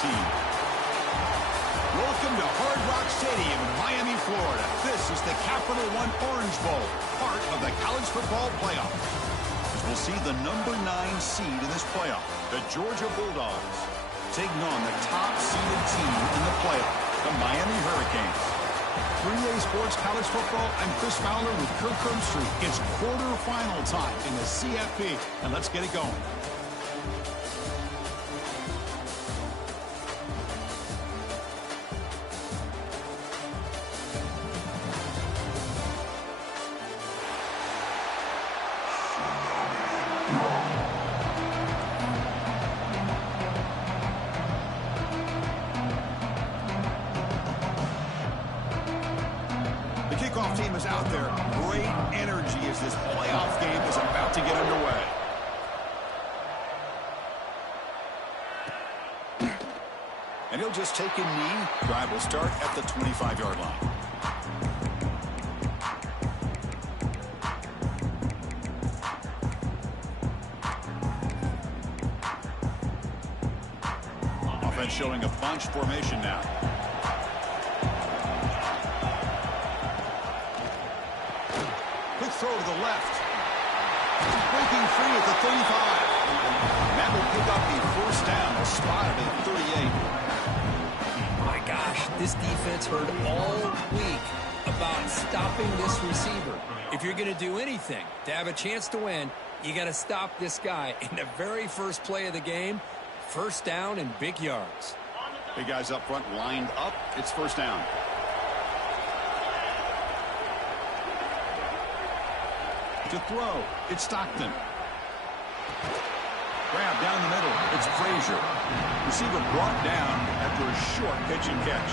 team. Welcome to Hard Rock Stadium in Miami, Florida. This is the Capital One Orange Bowl, part of the college football playoff. We'll see the number 9 seed in this playoff, the Georgia Bulldogs, taking on the top-seeded team in the playoff, the Miami Hurricanes. 3A Sports College Football, I'm Chris Fowler with Kirk Herbstreit. It's quarterfinal time in the CFP, and let's get it going. Kickoff team is out there. Great energy as this playoff game is about to get underway. And he'll just take a knee. Drive will start at the 25-yard line. Offense showing a bunch formation now. Throw to the left. Breaking free at the 35. That will pick up the first down. A spot at 38. My gosh, this defense heard all week about stopping this receiver. If you're going to do anything to have a chance to win, you got to stop this guy. In the very first play of the game, first down and big yards. Big guys up front lined up. It's first down. To throw, it's Stockton. Grab down the middle, it's Frazier. Receiver brought down after a short pitch and catch.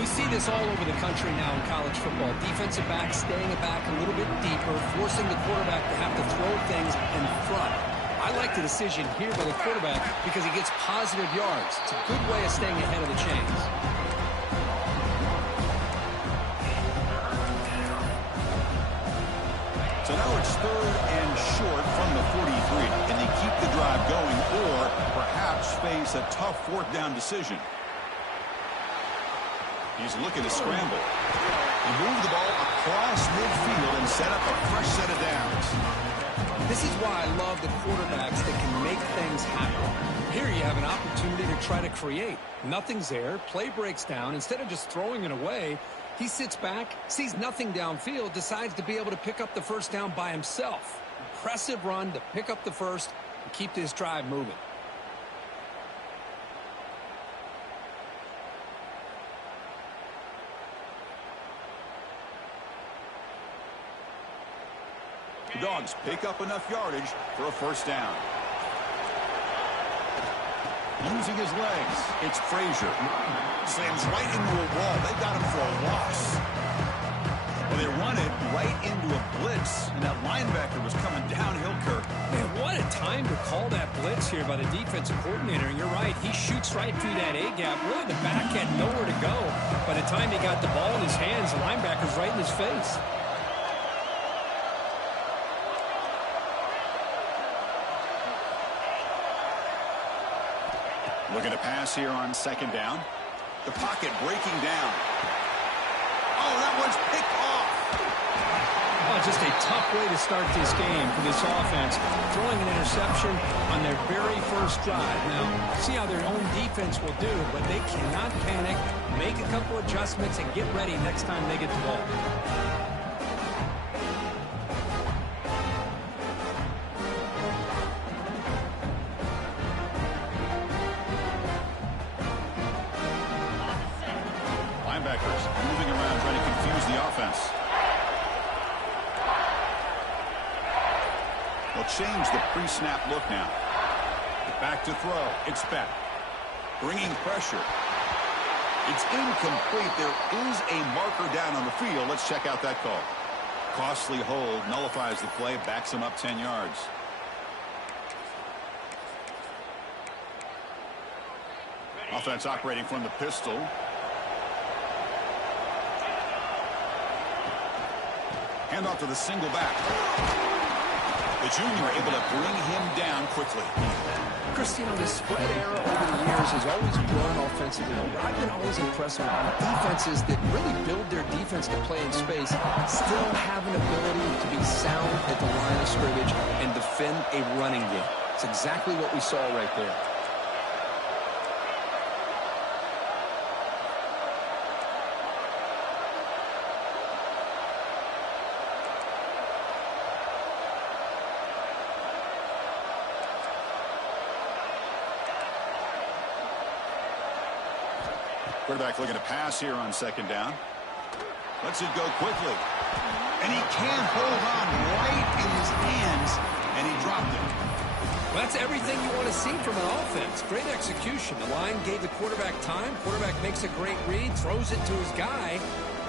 We see this all over the country now in college football. Defensive backs staying back a little bit deeper, forcing the quarterback to have to throw things in front. I like the decision here by the quarterback because he gets positive yards. It's a good way of staying ahead of the chains. So now it's third and short from the 43. Can they keep the drive going or perhaps face a tough fourth down decision? He's looking to scramble. He moved the ball across midfield and set up a fresh set of downs. This is why I love the quarterbacks that can make things happen. Here you have an opportunity to try to create. Nothing's there. Play breaks down. Instead of just throwing it away, he sits back, sees nothing downfield, decides to be able to pick up the first down by himself. Impressive run to pick up the first and keep this drive moving. The Dogs pick up enough yardage for a first down. Using his legs, it's Frazier. Slams right into a wall. They got him for a loss. Well, they run it right into a blitz, and that linebacker was coming downhill, Kirk. Man, what a time to call that blitz here by the defensive coordinator. And you're right, he shoots right through that A-gap. Really, the back had nowhere to go. By the time he got the ball in his hands, the linebacker's right in his face. Looking to pass here on second down. The pocket breaking down. Oh, that one's picked off. Oh, just a tough way to start this game for this offense. Throwing an interception on their very first drive. Now, see how their own defense will do, but they cannot panic, make a couple adjustments, and get ready next time they get the ball. Moving around trying to confuse the offense. They'll change the pre-snap look now. Back to throw. It's Beck. Bringing pressure. It's incomplete. There is a marker down on the field. Let's check out that call. Costly hold. Nullifies the play. Backs him up 10 yards. Offense operating from the pistol. Hand off to the single back. The junior able to bring him down quickly. Chris, you know, the spread era over the years has always run offensively, but I've been always impressed with defenses that really build their defense to play in space, still have an ability to be sound at the line of scrimmage and defend a running game. It's exactly what we saw right there. Quarterback looking to pass here on second down. Lets it go quickly. And he can't hold on right in his hands, and he dropped it. Well, that's everything you want to see from an offense. Great execution. The line gave the quarterback time. Quarterback makes a great read, throws it to his guy,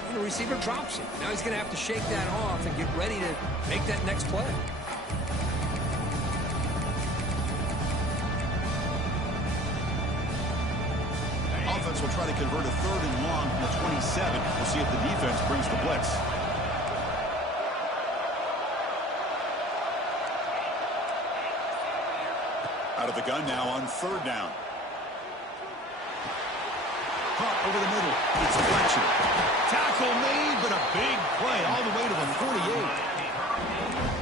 and the receiver drops it. Now he's going to have to shake that off and get ready to make that next play. Offense will try to convert a 3rd and long from the 27. We'll see if the defense brings the blitz. Out of the gun now on 3rd down. Caught over the middle. It's Fletcher. Tackle made, but a big play all the way to the 48.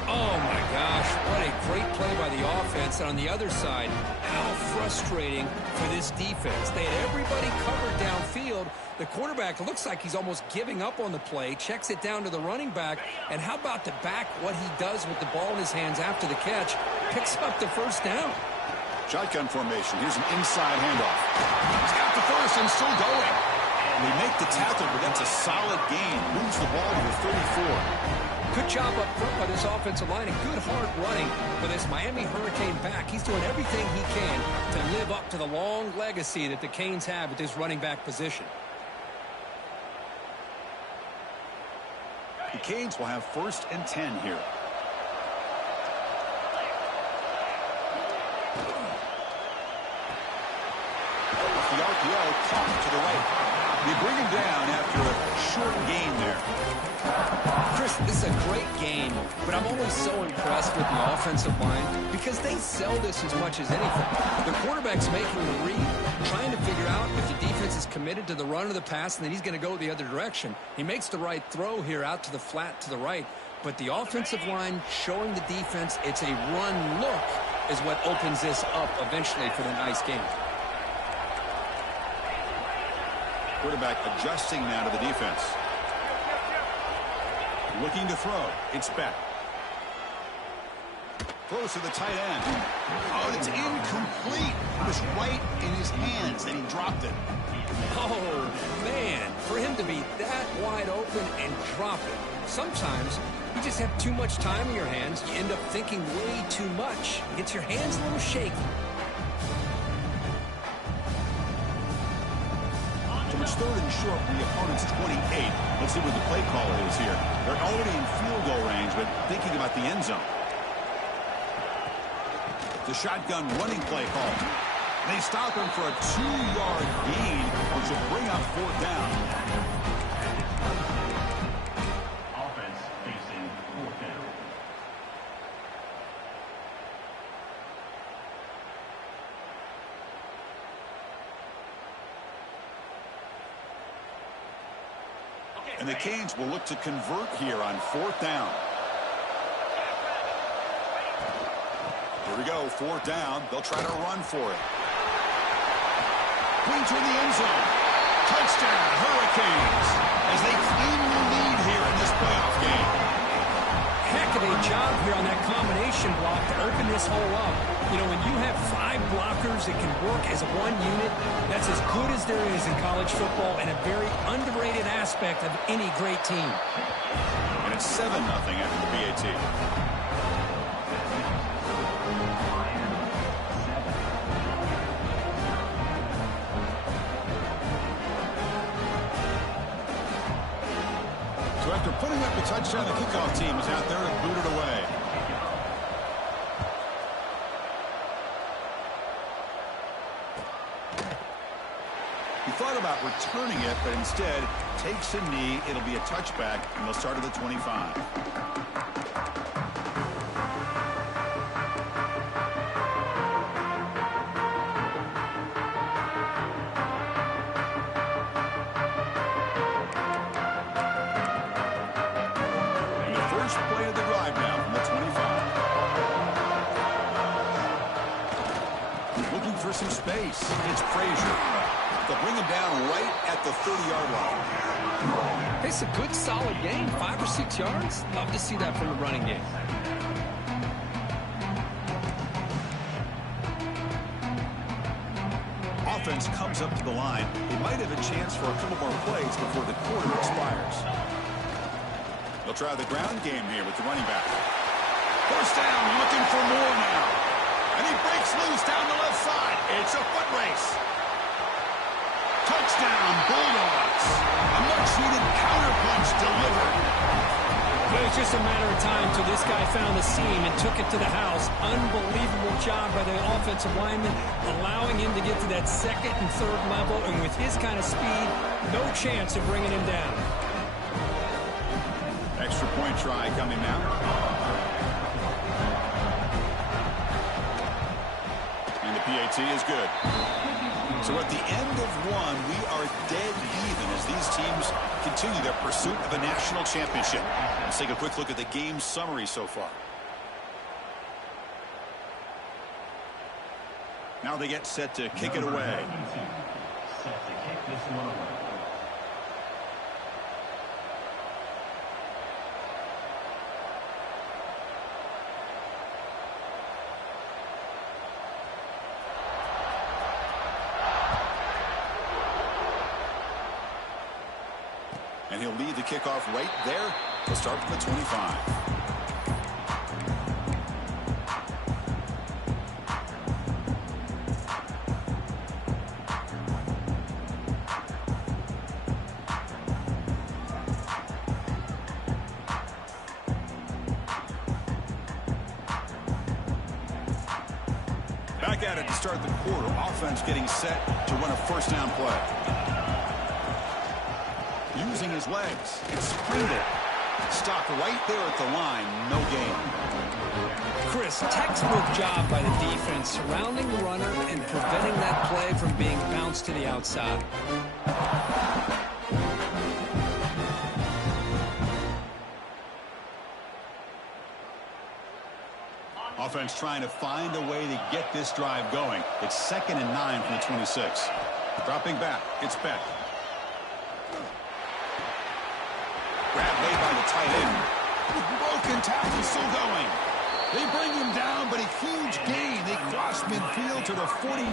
Oh, my gosh. What a great play by the offense. And on the other side, how frustrating for this defense. They had everybody covered downfield. The quarterback looks like he's almost giving up on the play, checks it down to the running back. And how about the back, what he does with the ball in his hands after the catch? Picks up the 1st down. Shotgun formation. Here's an inside handoff. He's got the first and still going. They make the tackle, but that's a solid gain. Moves the ball to the 34. Good job up front by this offensive line and good hard running for this Miami Hurricane back. He's doing everything he can to live up to the long legacy that the Canes have at this running back position. The Canes will have 1st and 10 here. Off the RPO, caught to the right. They bring him down after a short gain there. Chris, this is a great game, but I'm always so impressed with the offensive line because they sell this as much as anything. The quarterback's making the read, trying to figure out if the defense is committed to the run or the pass, and then he's going to go the other direction. He makes the right throw here out to the flat to the right, but the offensive line showing the defense it's a run look is what opens this up eventually for the nice game. Quarterback adjusting now to the defense. Looking to throw. It's back. Throws to the tight end. Oh, it's incomplete. It was right in his hands, and he dropped it. Oh, man. For him to be that wide open and drop it. Sometimes you just have too much time in your hands. You end up thinking way too much. It gets your hands a little shaky. It's 3rd and short from the opponent's 28. Let's see what the play call is here. They're already in field goal range, but thinking about the end zone. The shotgun running play call. They stop him for a 2-yard gain, which will bring up 4th down. Offense facing 4th down. And the Canes will look to convert here on 4th down. Here we go, 4th down. They'll try to run for it. Clean toward the end zone. Touchdown, Hurricanes, as they claim the lead here in this playoff game. Heck of a job here on that combination block to open this hole up. You know, when you have 5 blockers that can work as one unit, that's as good as there is in college football and a very underrated aspect of any great team. And it's 7-0 after the BAT. So after putting up a touchdown, the kickoff team is out there and booted away. He thought about returning it, but instead takes a knee. It'll be a touchback, and they'll start at the 25. space. It's Frazier. They'll bring him down right at the 30-yard line. It's a good, solid game. 5 or 6 yards. Love to see that from the running game. Offense comes up to the line. They might have a chance for a couple more plays before the quarter expires. They'll try the ground game here with the running back. First down, looking for more now. And he breaks loose down the left side. It's a foot race. Touchdown, Bulldogs. A much-needed counterpunch delivered. It was just a matter of time till this guy found the seam and took it to the house. Unbelievable job by the offensive lineman, allowing him to get to that second and third level. And with his kind of speed, no chance of bringing him down. Extra point try coming now. And the PAT is good. So at the end of one, we are dead even as these teams continue their pursuit of a national championship. Let's take a quick look at the game summary so far. Now they get set to kick it away. Set to kick this one away. And he'll lead the kickoff right there. He'll start from the 25. Back at it to start the quarter. Offense getting set to run a first down play. Using his legs, and sprinted. Stopped right there at the line, no gain. Chris, textbook job by the defense surrounding the runner and preventing that play from being bounced to the outside. Offense trying to find a way to get this drive going. It's 2nd and 9 from the 26. Dropping back, it's Beck. Grab made by the tight end. Broken tackle still going. They bring him down, but a huge gain. They cross midfield to the 49.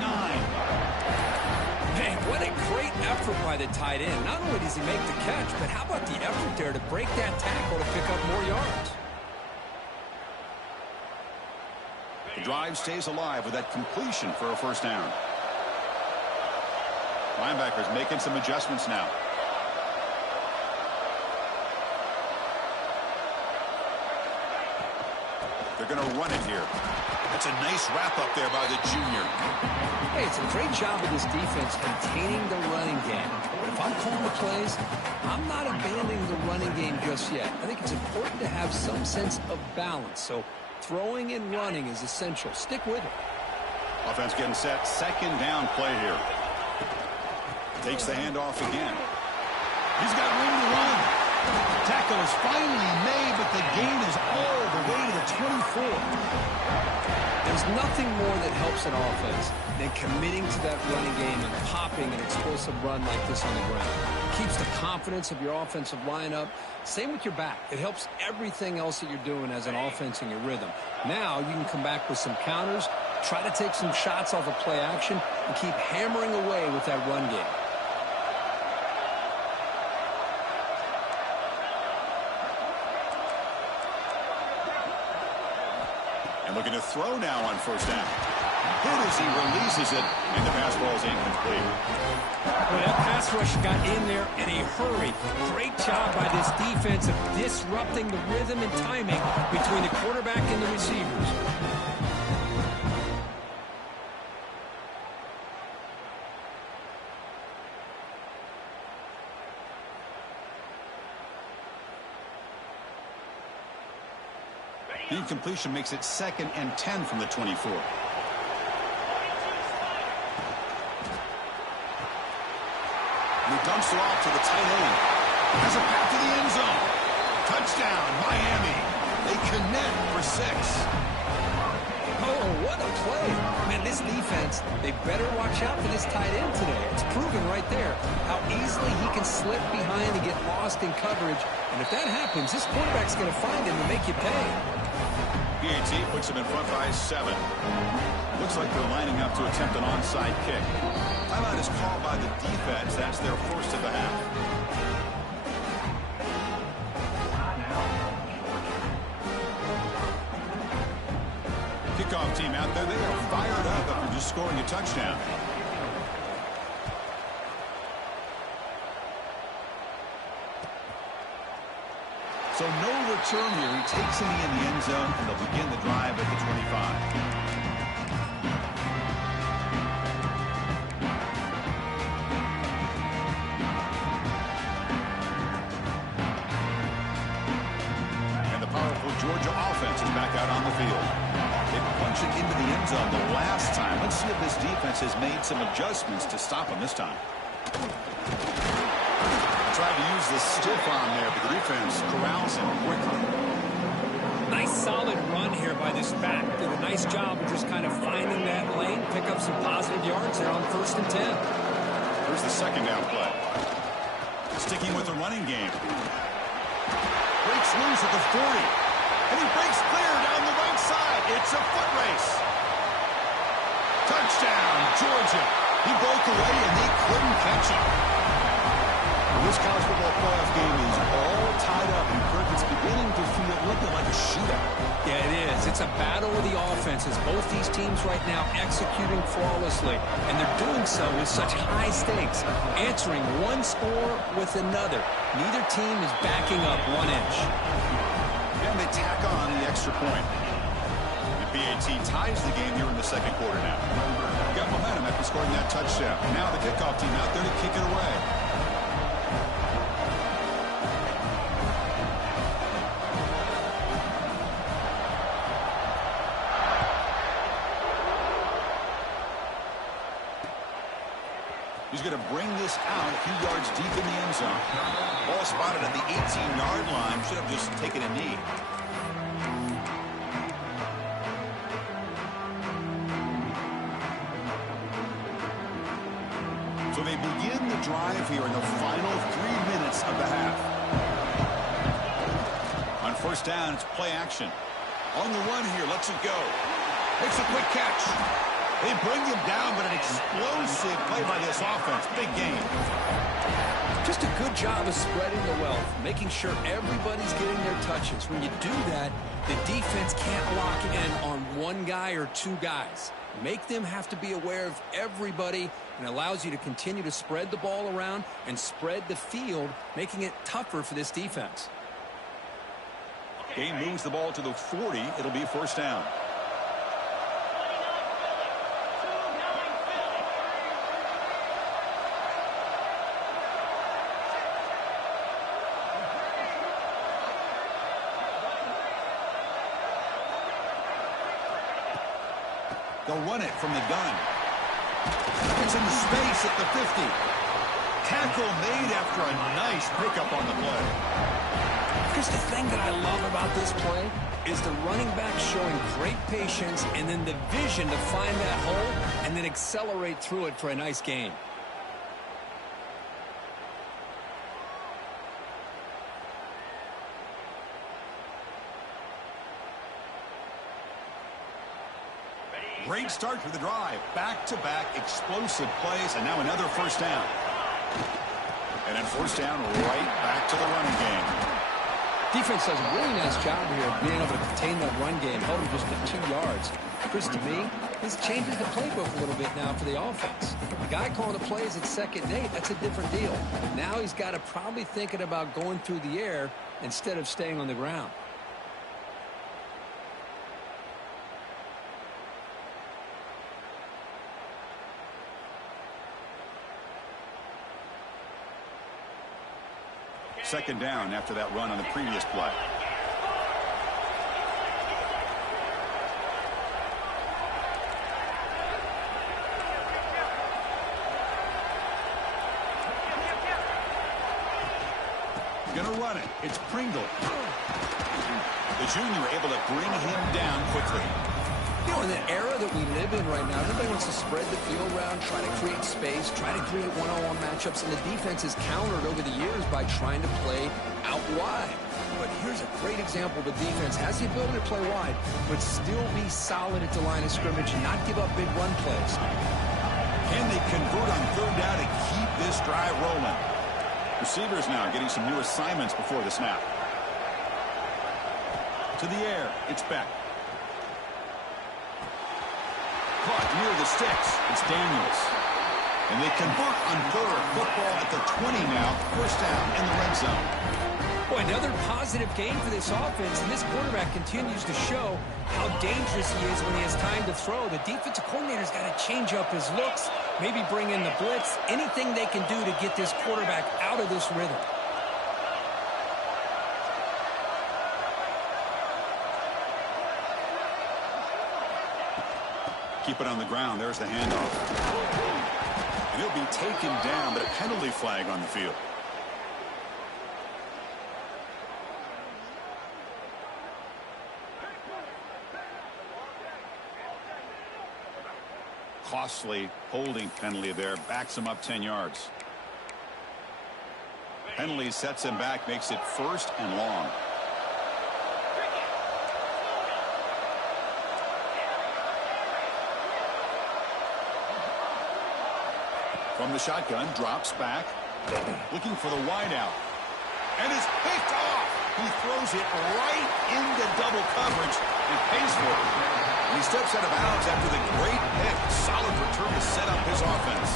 Man, what a great effort by the tight end. Not only does he make the catch, but how about the effort there to break that tackle to pick up more yards? The drive stays alive with that completion for a first down. Linebackers making some adjustments now. They're going to run it here. That's a nice wrap-up there by the junior. Hey, it's a great job of this defense containing the running game. But if I'm calling the plays, I'm not abandoning the running game just yet. I think it's important to have some sense of balance. So throwing and running is essential. Stick with it. Offense getting set. Second down play here. Takes the handoff again. He's got room to run. Tackle is finally made, but the gain is all the way to the 24. There's nothing more that helps an offense than committing to that running game and popping an explosive run like this on the ground. Keeps the confidence of your offensive lineup. Same with your back. It helps everything else that you're doing as an offense in your rhythm. Now you can come back with some counters, try to take some shots off of play action, and keep hammering away with that run game. Looking to throw now on first down. Hit as he releases it, and the pass ball is incomplete. Well, that pass rush got in there in a hurry. Great job by this defense of disrupting the rhythm and timing between the quarterback and the receivers. Incompletion makes it 2nd and 10 from the 24. He dumps it off to the tight end. Has it back to the end zone. Touchdown, Miami. They connect for 6. Oh, what a play. Man, this defense, they better watch out for this tight end today. It's proven right there how easily he can slip behind and get lost in coverage. And if that happens, this quarterback's going to find him and make you pay. PAT puts him in front by 7. Looks like they're lining up to attempt an onside kick. Timeout is called by the defense. That's their first of the half. Kickoff team out there. They are fired up after just scoring a touchdown. So no return here. He takes it in the end zone, and they'll begin the drive at the 25. Georgia offense is back out on the field. They punch it into the end zone the last time. Let's see if this defense has made some adjustments to stop them this time. Tried to use the stiff arm there, but the defense corrals him quickly. Nice solid run here by this back. Did a nice job of just kind of finding that lane, pick up some positive yards there on 1st and 10. Here's the second down play. Sticking with the running game. Breaks loose at the 40. And he breaks clear down the right side. It's a foot race. Touchdown, Georgia. He broke away, and they couldn't catch him. Well, this college football playoff game is all tied up, and Kirk, it's beginning to feel looking like a shootout. Yeah, it is. It's a battle of the offenses. Both these teams right now executing flawlessly, and they're doing so with such high stakes, answering one score with another. Neither team is backing up 1 inch. And they tack on the extra point. The PAT ties the game here in the second quarter now. Got momentum after scoring that touchdown. Now the kickoff team out there to kick it away. He's going to bring this out a few yards deep in the end zone. Ball spotted at the 18-yard line. Should have just taken a knee. So they begin the drive here in the final 3 minutes of the half. On first down, it's play action. On the run here, lets it go. Makes a quick catch. They bring him down, but an explosive play by this offense. Big game. Just a good job of spreading the wealth, making sure everybody's getting their touches. When you do that, the defense can't lock in on one guy or two guys. Make them have to be aware of everybody, and allows you to continue to spread the ball around and spread the field, making it tougher for this defense. Game moves the ball to the 40. It'll be first down. They'll run it from the gun. It's in space at the 50. Tackle made after a nice pickup on the play. Just the thing that I love about this play is the running back showing great patience and then the vision to find that hole and then accelerate through it for a nice gain. Great start to the drive. Back-to-back explosive plays, and now another first down. And then first down right back to the running game. Defense does a really nice job here of being able to contain that run game, held him just to 2 yards. Chris, to me, this changes the playbook a little bit now for the offense. The guy calling the plays at second and 8, that's a different deal. Now he's got to probably thinking about going through the air instead of staying on the ground. Second down after that run on the previous play. Gonna run it. It's Pringle. The junior able to bring him down quickly. You know, in the era that we live in right now, everybody wants to spread the field around, try to create space, try to create one-on-one matchups, and the defense has countered over the years by trying to play out wide. But here's a great example. The defense has the ability to play wide, but still be solid at the line of scrimmage and not give up big run plays. Can they convert on third down and keep this drive rolling? Receivers now getting some new assignments before the snap. To the air, it's Beck. Caught near the sticks, it's Daniels. And they convert on third. Football at the 20 now, first down in the red zone. Boy, another positive game for this offense, and this quarterback continues to show how dangerous he is when he has time to throw. The defensive coordinator's got to change up his looks, maybe bring in the blitz, anything they can do to get this quarterback out of this rhythm. Keep it on the ground. There's the handoff. And he'll be taken down, but a penalty flag on the field. Costly holding penalty there. Backs him up 10 yards. Penalty sets him back, makes it first and long. From the shotgun, drops back, looking for the wideout, and is picked off. He throws it right into double coverage and pays for it. And he steps out of bounds after the great pick. Solid return to set up his offense.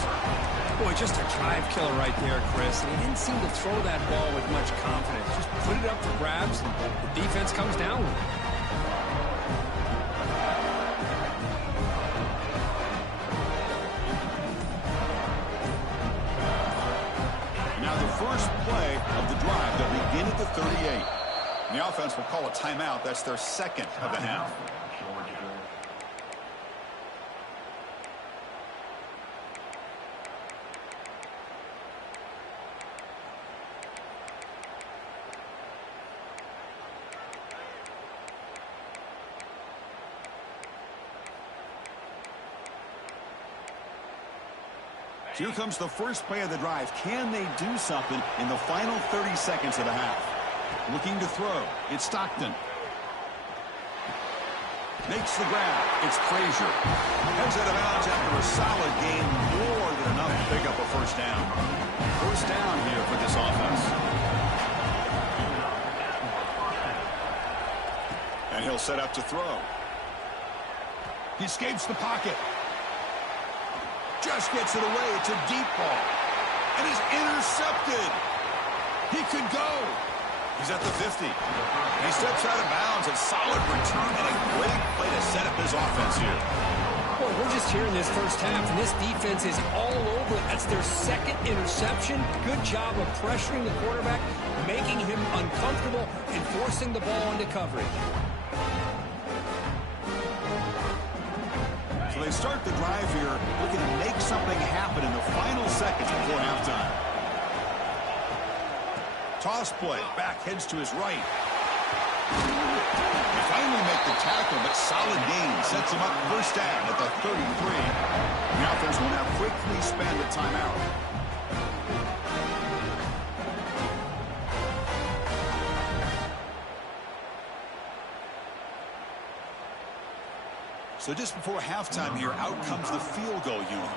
Boy, just a drive killer right there, Chris. And he didn't seem to throw that ball with much confidence. Just put it up for grabs, and the defense comes down with it. First play of the drive. They'll begin at the 38. And the offense will call a timeout. That's their second of the half. Here comes the first play of the drive. Can they do something in the final 30 seconds of the half? Looking to throw. It's Stockton. Makes the grab. It's Frazier. Heads out of bounds after a solid game. More than enough to pick up a first down. First down here for this offense. And he'll set up to throw. He escapes the pocket. Just gets it away. It's a deep ball. And is intercepted. He could go. He's at the 50. And he steps out of bounds. A solid return and a great play to set up his offense here. Well, we're just here in this first half, and this defense is all over. That's their second interception. Good job of pressuring the quarterback, making him uncomfortable, and forcing the ball into coverage. So they start the drive here, looking to make something happen in the final seconds before halftime. Toss play, back heads to his right. They finally make the tackle, but solid gain sets him up first down at the 33. The offense will now quickly spend a timeout. So just before halftime here, out comes the field goal unit.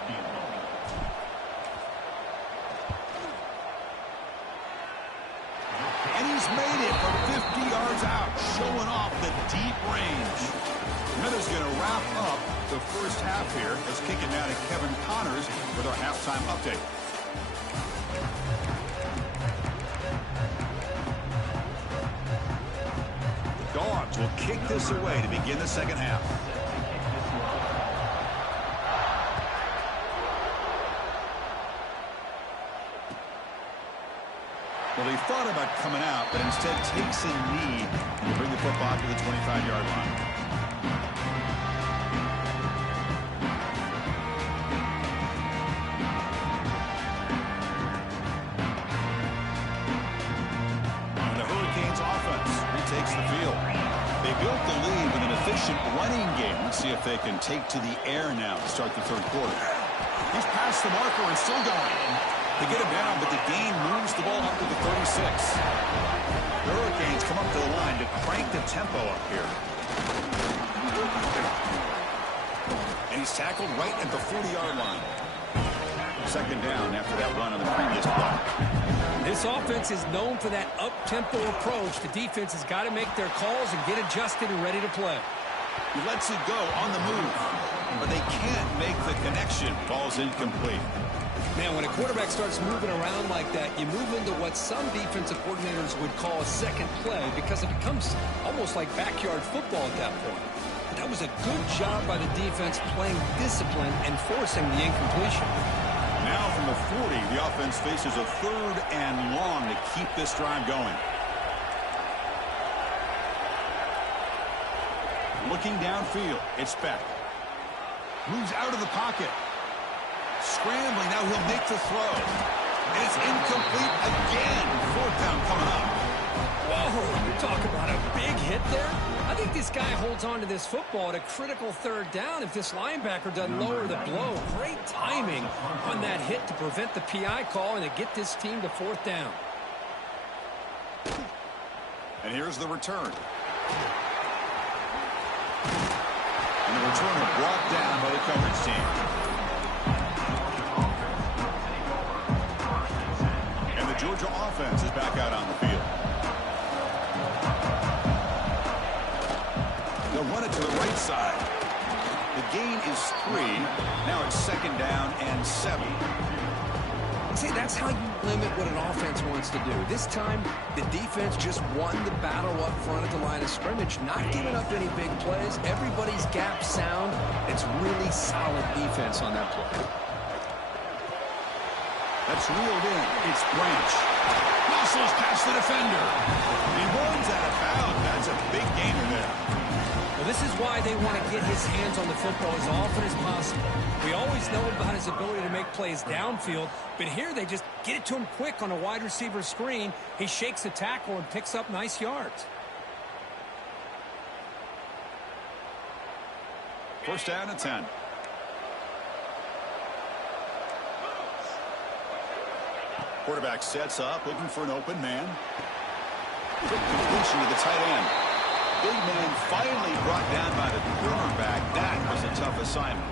And he's made it from 50 yards out, showing off the deep range. Miller's going to wrap up the first half here. Let's kick it now to Kevin Connors with our halftime update. The Dogs will kick this away to begin the second half. Well, he thought about coming out, but instead takes a knee to bring the football to the 25-yard line. And the Hurricanes offense retakes the field. They built the lead with an efficient running game. Let's see if they can take to the air now to start the third quarter. He's past the marker and still going. They get him down, but the gain moves the ball up to the 36. The Hurricanes come up to the line to crank the tempo up here. And he's tackled right at the 40-yard line. Second down after that run on the previous play. This offense is known for that up-tempo approach. The defense has got to make their calls and get adjusted and ready to play. He lets it go on the move, but they can't make the connection. Ball's incomplete. Man, when a quarterback starts moving around like that, you move into what some defensive coordinators would call a second play because it becomes almost like backyard football at that point. That was a good job by the defense playing discipline and forcing the incompletion. Now from the 40, the offense faces a 3rd and long to keep this drive going. Looking downfield, it's Beck. Moves out of the pocket. Scrambling, now he'll make the throw. And it's incomplete again. 4th down coming up. Whoa, you talk about a big hit there. I think this guy holds on to this football at a critical 3rd down if this linebacker doesn't lower the blow. Great timing on that hit to prevent the PI call and to get this team to 4th down. And here's the return. And the returner brought down by the coverage team. And the Georgia offense is back out on the field. They'll run it to the right side. The gain is 3. Now it's 2nd down and 7. See, that's how you limit what an offense wants to do. This time, the defense just won the battle up front at the line of scrimmage, not giving up any big plays. Everybody's gap sound. It's really solid defense on that play. That's reeled in. It's Branch. Muscles past the defender. He runs out of bounds. That's a big gainer there. Well, this is why they want to get his hands on the football as often as possible. We always know about his ability to make plays downfield, but here they just get it to him quick on a wide receiver screen. He shakes the tackle and picks up nice yards. 1st down and 10. Quarterback sets up, looking for an open man. Quick completion to the tight end. Big man finally brought down by the cornerback. That was a tough assignment.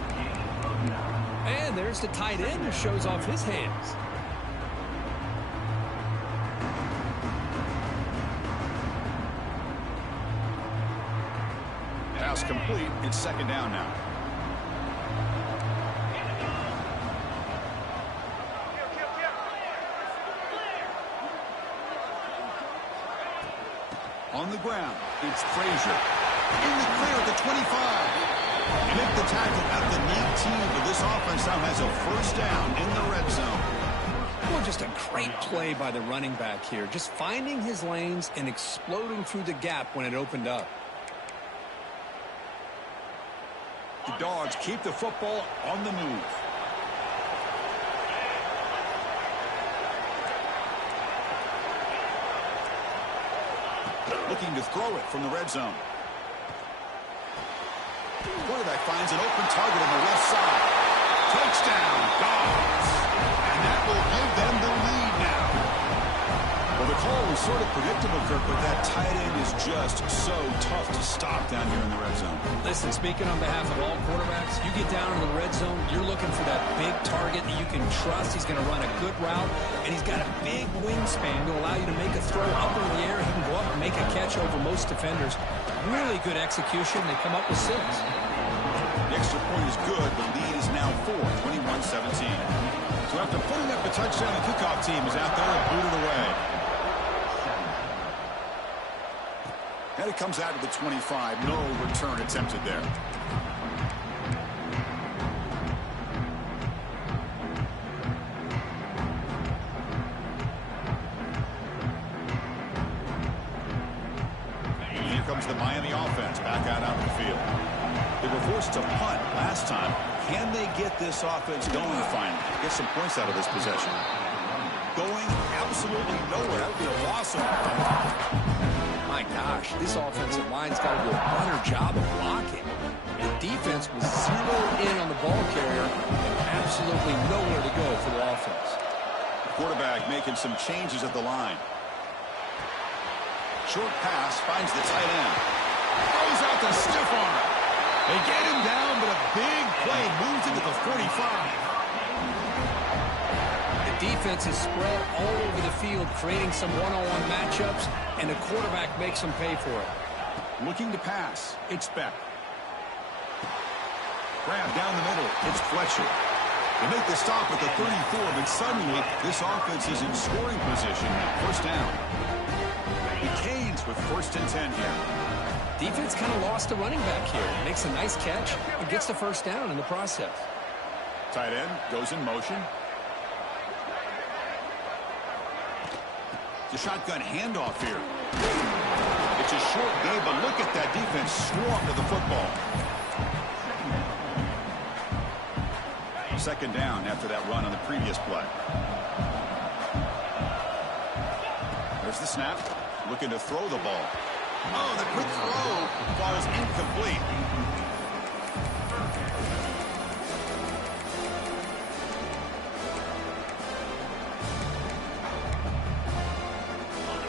And there's the tight end who shows off his hands. Pass complete. It's 2nd down now. On the ground, it's Frazier. In the clear at the 25. They make the tackle at the neat team, but this offense now has a 1st down in the red zone. Well, just a great play by the running back here. Just finding his lanes and exploding through the gap when it opened up. The Dogs keep the football on the move. Looking to throw it from the red zone. Quarterback finds an open target on the left side. Touchdown, Dogs. And that will give them the lead now. Well, the call was sort of predictable, Kirk, but that tight end is just so tough to stop down here in the red zone. Listen, speaking on behalf of all quarterbacks, you get down in the red zone, you're looking for that big target that you can trust. He's going to run a good route, and he's got a big wingspan to allow you to make a throw up in the air. He can go up and make a catch over most defenders. Really good execution. They come up with 6. The extra point is good. The lead is now 4, 21-17. So after putting up a touchdown, the kickoff team is out there and booted away. And it comes out to the 25. No return attempted there. And here comes the Miami offense back out onto the field. They were forced to punt last time. Can they get this offense going finally? Get some points out of this possession. Going absolutely nowhere. That would be a loss of. My my gosh, this offensive line's got to do a better job of blocking. The defense was zeroed in on the ball carrier and absolutely nowhere to go for the offense. The quarterback making some changes at the line. Short pass finds the tight end. Throws out the stiff arm. They get him down, but a big play moves into the 45. Defense is spread all over the field, creating some one-on-one matchups, and the quarterback makes them pay for it. Looking to pass. It's Beck. Grab down the middle. It's Fletcher. They make the stop at the 34, but suddenly this offense is in scoring position now. First down. The Canes with 1st and 10 here. Defense kind of lost the running back here. Makes a nice catch and gets the first down in the process. Tight end goes in motion. The shotgun handoff here. It's a short game, but look at that defense swarm to the football. Second down after that run on the previous play. There's the snap. Looking to throw the ball. Oh, the quick throw falls incomplete.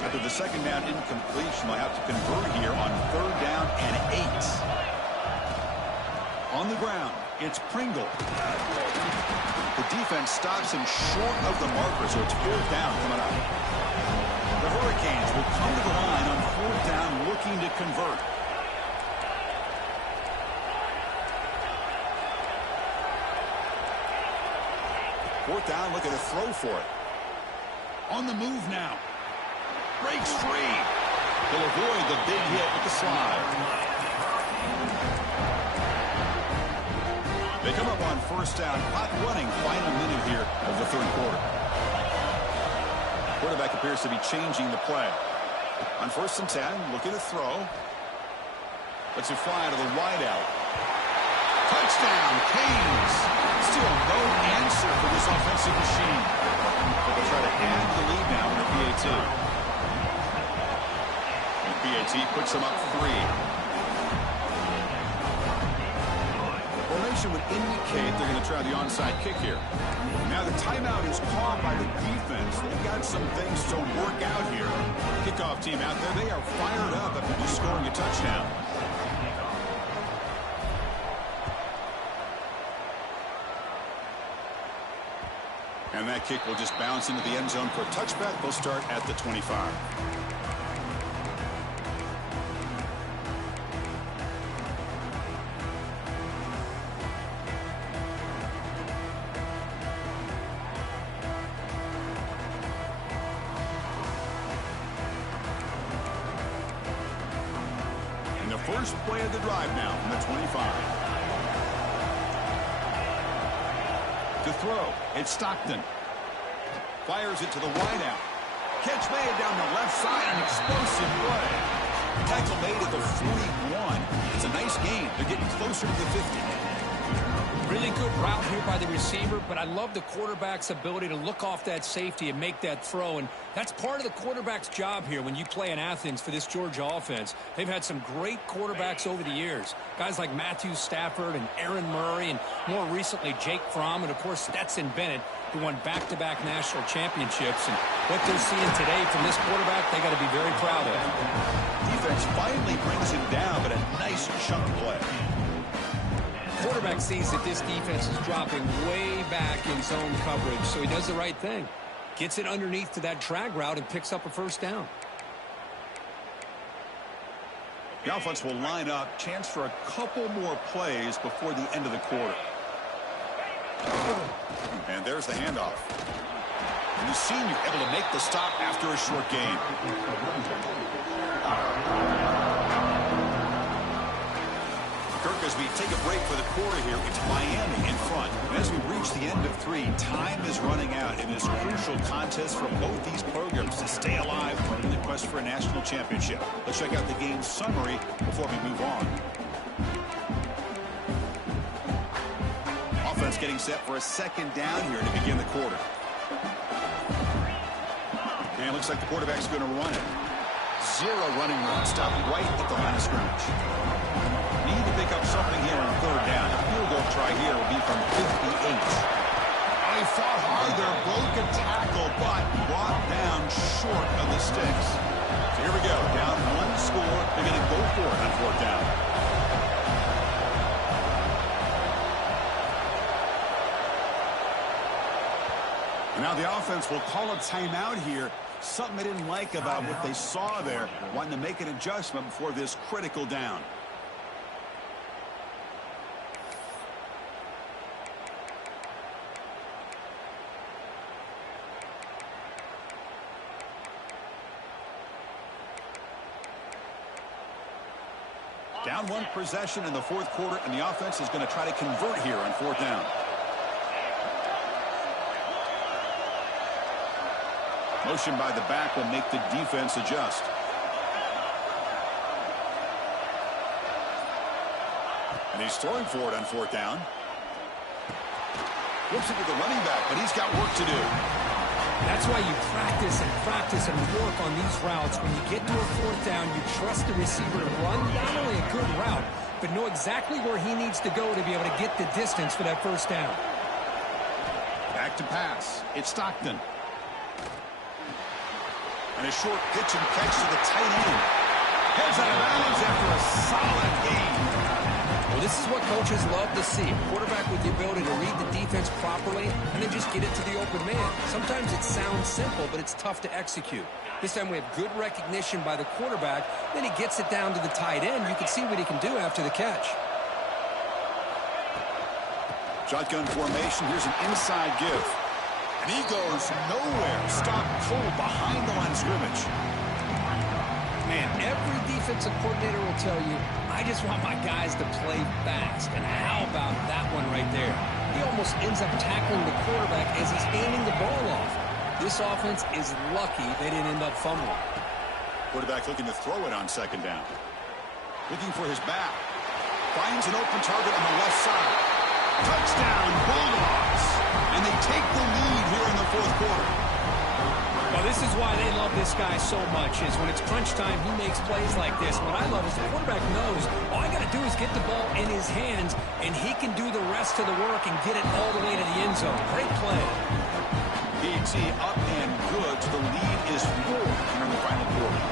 After the second down incompletion, they'll have to convert here on 3rd down and 8. On the ground, it's Pringle. The defense stops him short of the marker, so it's 4th down coming up. The Hurricanes will come to the line on 4th down, looking to convert. Fourth down, looking to throw for it. On the move now. Breaks free. He'll avoid the big hit with the slide. They come up on 1st down. Hot running, final minute here of the 3rd quarter. Quarterback appears to be changing the play. On 1st and 10, looking to throw. Lets it fly to the wideout. Touchdown, Canes. Still no answer for this offensive machine. But they'll try to add the lead now in the PAT. PAT puts them up 3. Formation would indicate they're going to try the onside kick here. Now the timeout is called by the defense. They've got some things to work out here. Kickoff team out there, they are fired up after just scoring a touchdown. And that kick will just bounce into the end zone for a touchback. They'll start at the 25. First play of the drive now from the 25. To throw, it's Stockton. Fires it to the wideout. Catch made down the left side, an explosive play. Tackle made at the 41. It's a nice gain. They're getting closer to the 50. Really good route here by the receiver, but I love the quarterback's ability to look off that safety and make that throw, and that's part of the quarterback's job here when you play in Athens for this Georgia offense. They've had some great quarterbacks over the years, guys like Matthew Stafford and Aaron Murray, and more recently Jake Fromm, and of course Stetson Bennett, who won back-to-back national championships. And what they're seeing today from this quarterback, they got to be very proud of. Defense finally brings him down, but a nice chunk play. Quarterback sees that this defense is dropping way back in zone coverage, so he does the right thing. Gets it underneath to that drag route and picks up a first down. The offense will line up. Chance for a couple more plays before the end of the quarter. And there's the handoff. And the senior able to make the stop after a short game. Kirk, as we take a break for the quarter here, it's Miami in front. And as we reach the end of 3, time is running out in this crucial contest for both these programs to stay alive in the quest for a national championship. Let's check out the game summary before we move on. Offense getting set for a second down here to begin the quarter. And it looks like the quarterback's going to run it. Zero running room. Stop right at the line of scrimmage. Need to pick up something here on third down. A field goal try here will be from 58. They fought hard there, broke a tackle, but brought down short of the sticks. So here we go, down one score. They're going to go for it on fourth down. And now the offense will call a timeout here. Something they didn't like about what they saw there, wanting to make an adjustment before this critical down. Down one possession in the fourth quarter, and the offense is going to try to convert here on fourth down. Motion by the back will make the defense adjust. And he's throwing for it on fourth down. Whips it to the running back, but he's got work to do. That's why you practice and work on these routes. When you get to a fourth down, you trust the receiver to run not only a good route, but know exactly where he needs to go to be able to get the distance for that first down. Back to pass. It's Stockton. And a short pitch and catch to the tight end. Heads out of bounds after a solid game. Well, this is what coaches love to see. A quarterback with the ability to read the defense properly and then just get it to the open man. Sometimes it sounds simple, but it's tough to execute. This time we have good recognition by the quarterback. Then he gets it down to the tight end. You can see what he can do after the catch. Shotgun formation. Here's an inside give. And he goes nowhere. Stop cold behind the line of scrimmage. Man, every defensive coordinator will tell you, I just want my guys to play fast. And how about that one right there? He almost ends up tackling the quarterback as he's handing the ball off. This offense is lucky they didn't end up fumbling. Quarterback looking to throw it on second down. Looking for his back. Finds an open target on the left side. Touchdown, Bulldogs. And they take the lead here in the fourth quarter. Well, this is why they love this guy so much, is when it's crunch time, he makes plays like this. What I love is the quarterback knows all I got to do is get the ball in his hands, and he can do the rest of the work and get it all the way to the end zone. Great play. BT up and good. The lead is 4 here in the final quarter.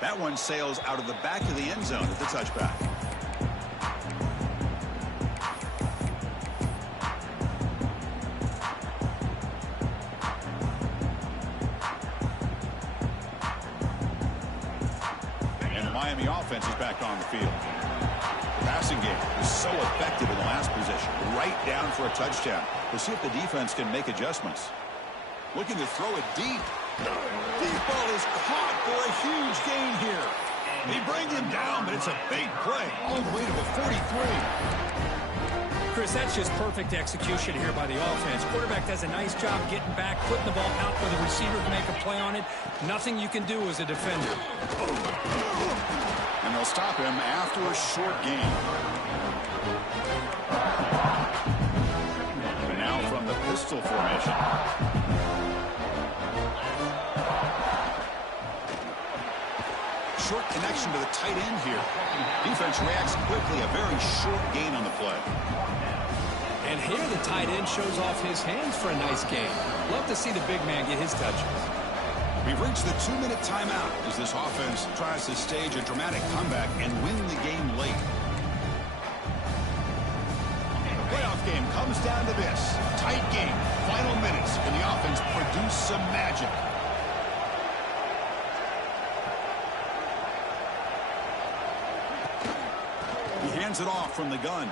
That one sails out of the back of the end zone at the touchback. And the Miami offense is back on the field. The passing game was so effective in the last possession. Right down for a touchdown. We'll see if the defense can make adjustments. Looking to throw it deep. Deep ball is caught for a huge gain here. They bring him down, but it's a big play all the way to the 43. Chris, that's just perfect execution here by the offense. Quarterback does a nice job getting back, putting the ball out where the receiver can make a play on it. Nothing you can do as a defender. And they'll stop him after a short gain. And now from the pistol formation. Short connection to the tight end here. Defense reacts quickly. A very short gain on the play. And here the tight end shows off his hands for a nice gain. Love to see the big man get his touches. We've reached the 2-minute timeout as this offense tries to stage a dramatic comeback and win the game late. The playoff game comes down to this. Tight game. Final minutes. Can the offense produce some magic? He hands it off from the gun.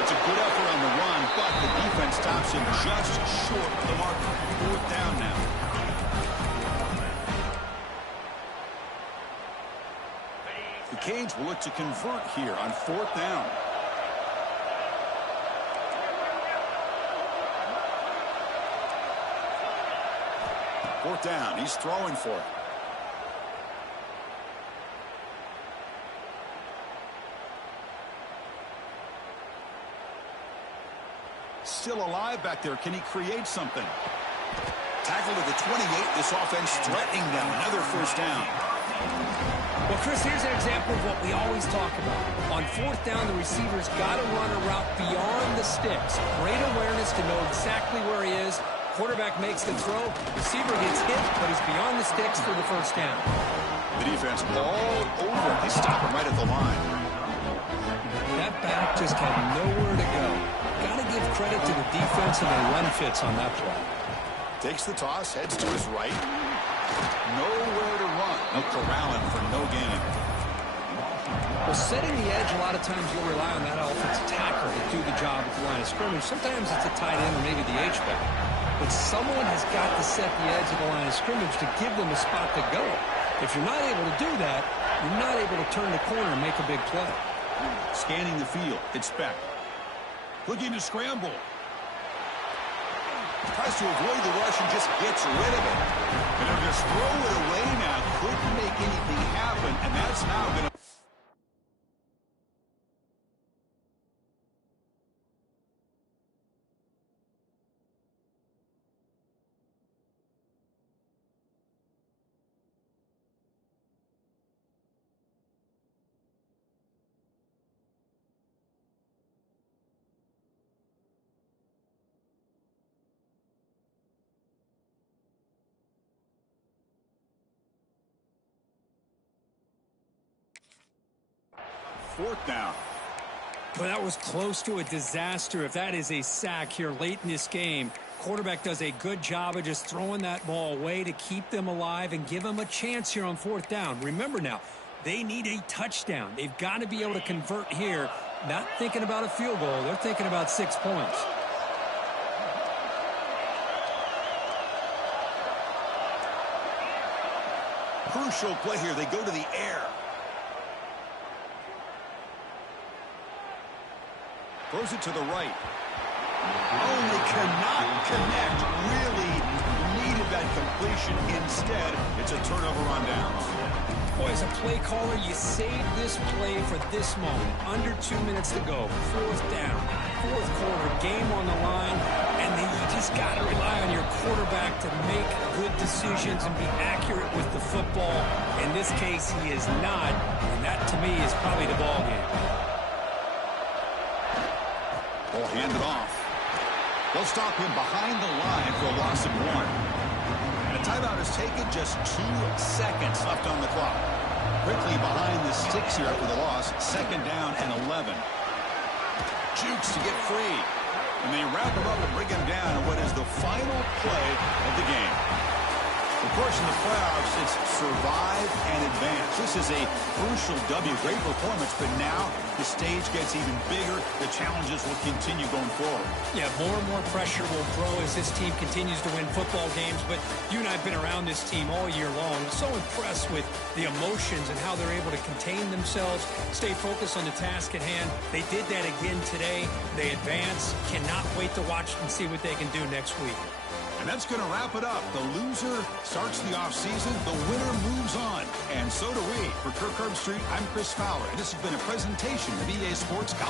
It's a good effort on the run, but the defense stops him just short of the marker. Fourth down now. The Canes will look to convert here on fourth down. Fourth down. He's throwing for it. Still alive back there. Can he create something? Tackle to the 28. This offense threatening them. Another first down. Well, Chris, here's an example of what we always talk about. On fourth down, the receiver's got to run a route beyond the sticks. Great awareness to know exactly where he is. Quarterback makes the throw. Receiver gets hit, but he's beyond the sticks for the first down. The defense all over it. They stop him right at the line. That back just had nowhere to go. Got to give credit to the defense and their run fits on that play. Takes the toss, heads to his right. Nowhere to run. No corralling for no gain. Well, setting the edge, a lot of times you'll rely on that offensive tackle to do the job at the line of scrimmage. Sometimes it's a tight end or maybe the H-back. But someone has got to set the edge of the line of scrimmage to give them a spot to go. If you're not able to do that, you're not able to turn the corner and make a big play. Scanning the field. It's Beck. Looking to scramble. Tries to avoid the rush and just gets rid of it. And they'll just throw it away now. Couldn't make anything happen, and that's now going to... Fourth down. Well, that was close to a disaster if that is a sack here late in this game. Quarterback does a good job of just throwing that ball away to keep them alive and give them a chance here on fourth down. Remember now, they need a touchdown. They've got to be able to convert here. Not thinking about a field goal. They're thinking about 6 points. Crucial play here. They go to the air. Throws it to the right. Oh, they cannot connect. Really needed that completion. Instead, it's a turnover on downs. Boy, as a play caller, you save this play for this moment. Under 2 minutes to go. Fourth down. Fourth quarter. Game on the line. And then you just got to rely on your quarterback to make good decisions and be accurate with the football. In this case, he is not. And that, to me, is probably the ball game. Ball handed off. They'll stop him behind the line for a loss of 1. And a timeout is taken, just 2 seconds left on the clock. Quickly behind the sticks here after the loss. Second down and 11. Jukes to get free. And they wrap him up and bring him down in what is the final play of the game. Of course, in the playoffs, it's survive and advance. This is a crucial W. Great performance, but now the stage gets even bigger. The challenges will continue going forward. Yeah, more and more pressure will grow as this team continues to win football games. But you and I have been around this team all year long. I'm so impressed with the emotions and how they're able to contain themselves, stay focused on the task at hand. They did that again today. They advance. Cannot wait to watch and see what they can do next week. And that's going to wrap it up. The loser starts the offseason. The winner moves on. And so do we. For Kirk Herbstreit, I'm Chris Fowler. And this has been a presentation of EA Sports College.